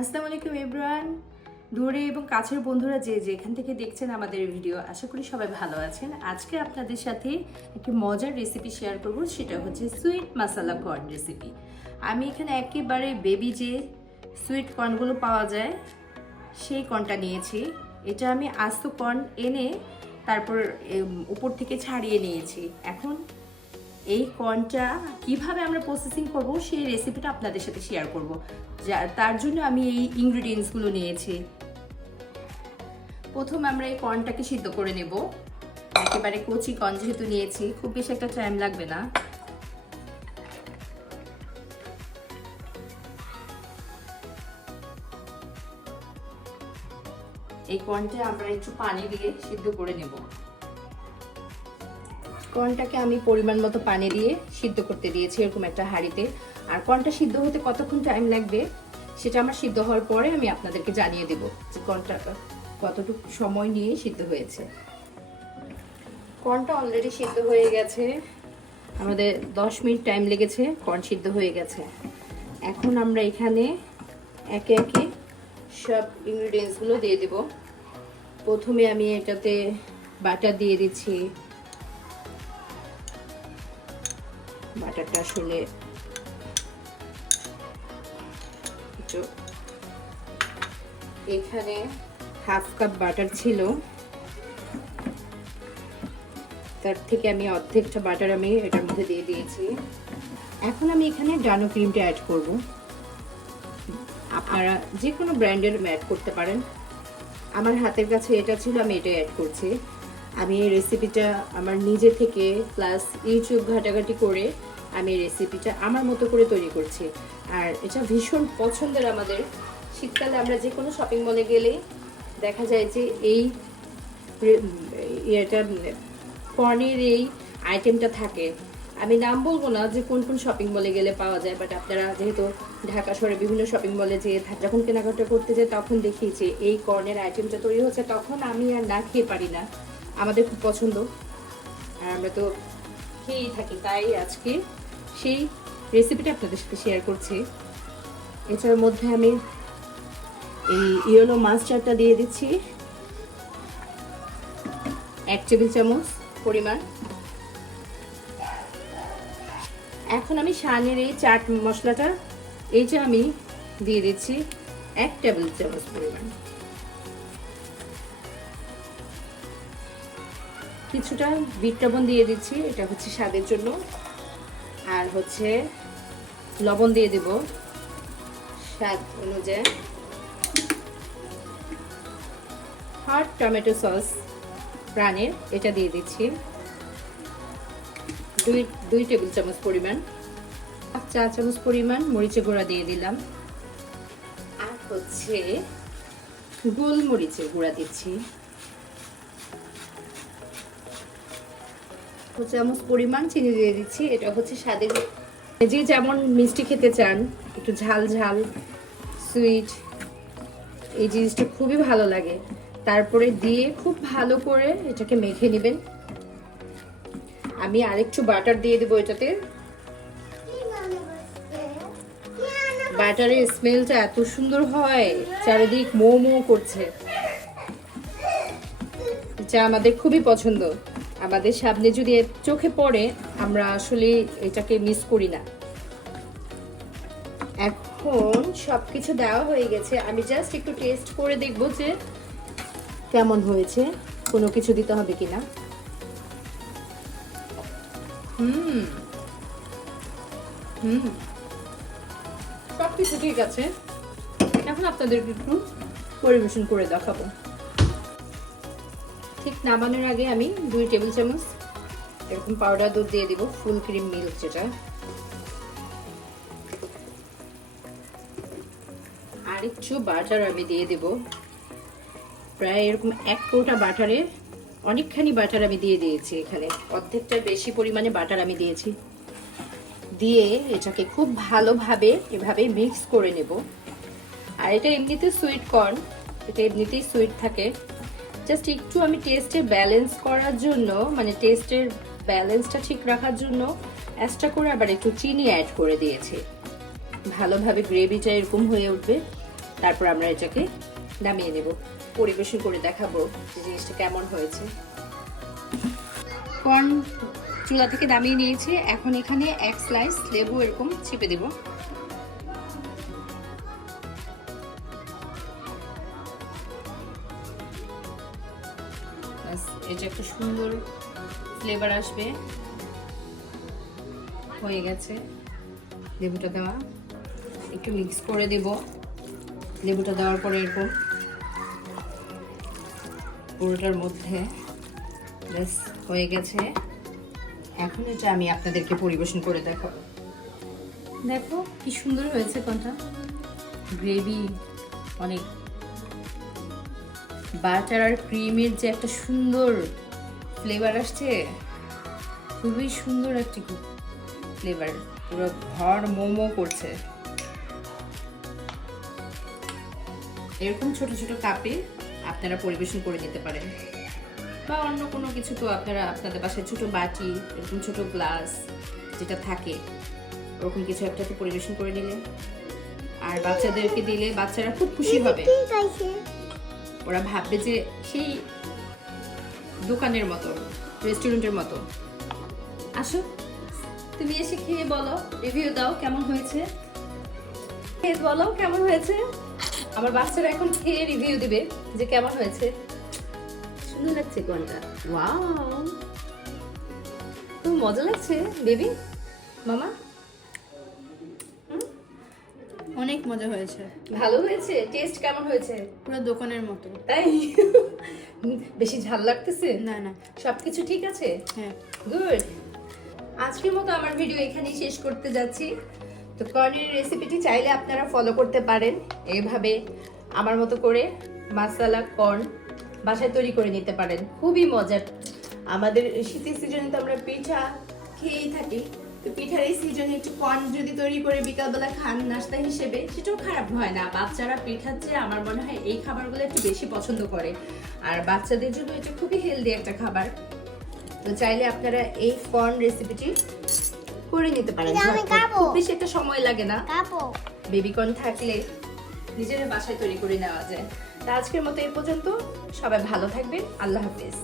আসসালামু আলাইকুম এভরিওয়ান। দূরে এবং কাছের বন্ধুরা যে যেখান থেকে দেখছেন আমাদের ভিডিও, আশা করি সবাই ভালো আছেন। আজকে আপনাদের সাথে একটি মজার রেসিপি শেয়ার করব, সেটা হচ্ছে সুইট মাসালা কর্ন রেসিপি। আমি এখানে একেবারে বেবি যে সুইট কর্নগুলো পাওয়া যায় সেই কর্নটা নিয়েছি। এটা আমি আস্ত কর্ন এনে তারপর উপর থেকে ছাড়িয়ে নিয়েছি। এখন এই কর্নটা কিভাবে আমরা প্রসেসিং করব সেই রেসিপিটা আপনাদের সাথে শেয়ার করব। তার জন্য আমি এই ইনগ্রেডিয়েন্টসগুলো নিয়েছি। প্রথম আমরা এই কর্নটাকে সিদ্ধ করে নেব। একেবারে কচি কর্ন যেহেতু নিয়েছি, খুব বেশি একটা টাইম লাগবে না। এই কর্নটা আমরা একটু পানি দিয়ে সিদ্ধ করে নেব। কর্নটাকে আমি পরিমাণ মতো পানি দিয়ে সিদ্ধ করতে দিয়েছি এরকম একটা হাঁড়িতে। আর কর্নটা সিদ্ধ হতে কতক্ষণ টাইম লাগবে সেটা আমার সিদ্ধ হওয়ার পরে আমি আপনাদেরকে জানিয়ে দেব যে কর্নটা কতটুকু সময় নিয়ে সিদ্ধ হয়েছে। কর্নটা অলরেডি সিদ্ধ হয়ে গেছে, আমাদের 10 মিনিট টাইম লেগেছে, কর্ন সিদ্ধ হয়ে গেছে। এখন আমরা এখানে একে একে সব ইনগ্রিডিয়েন্টসগুলো দিয়ে দেব। প্রথমে আমি এটাতে বাটার দিয়ে দিচ্ছি। বাটারটা আসলে এখানে হাফ কাপ বাটার ছিল, তার থেকে আমি অর্ধেকটা বাটার আমি এটার মধ্যে দিয়ে দিয়েছি। এখন আমি এখানে ডানো ক্রিমটা অ্যাড করব। আপনারা যে কোনো ব্র্যান্ডের অ্যাড করতে পারেন। আমার হাতের কাছে এটা ছিল, আমি এটা অ্যাড করছি। আমি এই রেসিপিটা আমার নিজে থেকে প্লাস ইউটিউব ঘাটাঘাটি করে আমি এই রেসিপিটা আমার মতো করে তৈরি করছি। আর এটা ভীষণ পছন্দের আমাদের। শীতকালে আমরা যে কোনো শপিং মলে গেলে দেখা যায় যে এই এটা কর্নের এই আইটেমটা থাকে। আমি নাম বলবো না যে কোন কোন শপিং মলে গেলে পাওয়া যায়, বাট আপনারা যেহেতু ঢাকা শহরে বিভিন্ন শপিং মলে যেয়ে যখন কেনাকাটা করতে যাই তখন দেখি যে এই কর্নের আইটেমটা তৈরি হচ্ছে, তখন আমি আর না খেয়ে পারি না। আমাদের খুব পছন্দ আর আমরা তো খেয়েই থাকি। তাই আজকে সেই রেসিপিটা আপনাদের সাথে শেয়ার করছি। এটার মধ্যে আমি এই ইয়েলো মাস্টার্ডটা দিয়ে দিচ্ছি 1 টেবিল চামচ পরিমাণ। এখন আমি শানের এই চাট মশলাটা এইটা আমি দিয়ে দিচ্ছি 1 টেবিল চামচ পরিমাণ। কিছুটা বিট লবণ দিয়ে দিচ্ছি, এটা হচ্ছে স্বাদের জন্য। আর হচ্ছে লবণ দিয়ে দেব স্বাদ অনুযায়ী। হট টমেটো সস ব্রানের এটা দিয়ে দিচ্ছি 2 টেবিল চামচ পরিমাণ। 4 চামচ পরিমাণ মরিচের গুঁড়া দিয়ে দিলাম। আর হচ্ছে গোলমরিচের গুঁড়া দিচ্ছি 2 চামচ পরিমাণ। চিনি দিয়ে দিচ্ছি, এটা হচ্ছে স্বাদের, যে যেমন মিষ্টি খেতে চান, একটু ঝাল ঝাল সুইট এই জিনিসটা খুবই ভালো লাগে। তারপরে দিয়ে খুব ভালো করে এটাকে মেখে নেবেন। আমি আরেকটু বাটার দিয়ে দেবো এটাতে। বাটারের স্মেলটা এত সুন্দর হয়, চারিদিক মো মো করছে, যা আমাদের খুবই পছন্দ। আমাদের সামনে যদি চোখে পড়ে আমরা আসলে এটাকে মিস করি না। এখন সবকিছু দেওয়া হয়ে গেছে, আমি জাস্ট একটু টেস্ট করে দেখবো যে কেমন হয়েছে, কোনো কিছু দিতে হবে কিনা। সবকিছু ঠিক আছে। এখন আপনাদেরকে একটু পরিবেশন করে দেখাবো। ঠিক নামানোর আগে আমি 2 টেবিল চামচ এরকম পাউডার দুধ দিয়ে দিব, ফুল ক্রিম মিল্ক যেটা। আর একটু বাটার আমি দিয়ে দেব, প্রায় এরকম 1 কৌটা বাটারে অনেকখানি বাটার আমি দিয়ে দিয়েছি। এখানে অর্ধেকটার বেশি পরিমাণে বাটার আমি দিয়েছি। দিয়ে এটাকে খুব ভালোভাবে এভাবে মিক্স করে নেব। আর এটা এমনিতে সুইট কর্ন, এটা এমনিতেই সুইট থাকে। জাস্ট একটু আমি টেস্টের ব্যালেন্স করার জন্য, মানে টেস্টের ব্যালেন্সটা ঠিক রাখার জন্য এক্সট্রা করে আবার একটু চিনি অ্যাড করে দিয়েছি। ভালোভাবে গ্রেভিটা এরকম হয়ে উঠবে। তারপর আমরা এটাকে নামিয়ে নেব, পরিবেশন করে দেখাবো যে জিনিসটা কেমন হয়েছে। কর্ন চুলা থেকে নামিয়ে নিয়েছি, এখন এখানে এক স্লাইস লেবু এরকম চিপে দেব। এটা একটা সুন্দর ফ্লেভার আসবে। হয়ে গেছে লেবুটা দেওয়া, একটু মিক্স করে দেব। লেবুটা দেওয়ার পরে এরকম পুরোটার মধ্যে ব্যাস হয়ে গেছে। এখন এটা আমি আপনাদেরকে পরিবেশন করে দেখাবো। দেখো কি সুন্দর হয়েছে কোনটা, গ্রেভি অনেক, বাটার আর ক্রিমের যে একটা সুন্দর ফ্লেভার আসছে, খুবই সুন্দর একটি ফ্লেভার, পুরো ঘর মোমো করছে। এরকম ছোট ছোট কাপে আপনারা পরিবেশন করে নিতে পারেন, বা অন্য কোনো কিছু তো আপনারা আপনাদের বাসায় ছোট বাটি, এরকম ছোট গ্লাস যেটা থাকে ওরকম কিছু একটাতে পরিবেশন করে নিলেন, আর বাচ্চাদেরকে দিলে বাচ্চারা খুব খুশি হবে। ওরা ভাববে যে সেই দোকানের মতো, রেস্টুরেন্টের মতো। আসো তুমি এসে খেয়ে বলো, রিভিউ দাও কেমন হয়েছে, খেয়ে বলো কেমন হয়েছে। আমার বাচ্চারা এখন খেয়ে রিভিউ দিবে যে কেমন হয়েছে। সুন্দর লাগছে কোনটা, ওয়াও, খুব মজা লাগছে বেবি মামা। অনেক মজা হয়েছে, ভালো হয়েছে, টেস্ট কেমন হয়েছে? পুরো দোকানের মতো। তাই? বেশি ঝাল লাগতেছে? না না, সবকিছু ঠিক আছে? হ্যাঁ। গুড। আজকের মতো আমার ভিডিও এখানেই শেষ করতে যাচ্ছি। তো কর্নের রেসিপিটি চাইলে আপনারা ফলো করতে পারেন, এইভাবে আমার মতো করে মাসালা কর্ন বাসায় তৈরি করে নিতে পারেন, খুবই মজার। আমাদের শীতের সিজনে তো আমরা পিঠা খেয়েই থাকি, তো পিঠার এই সিজনে একটু কর্ন যদি তৈরি করে বিকালবেলা খান নাস্তা হিসেবে, সেটাও খারাপ হয় না। বাচ্চারা পিঠার চেয়ে আমার মনে হয় এই খাবারগুলো একটু বেশি পছন্দ করে, আর বাচ্চাদের জন্য এটা খুবই হেলদি একটা খাবার। তো চাইলে আপনারা এই কর্ন রেসিপিটি করে নিতে পারেন, খুব বেশি একটা সময় লাগে না, বেবি কর্ন থাকলে নিজেরা বাসায় তৈরি করে নেওয়া যায়। তা আজকের মতো এই পর্যন্ত, সবাই ভালো থাকবেন, আল্লাহ হাফেজ।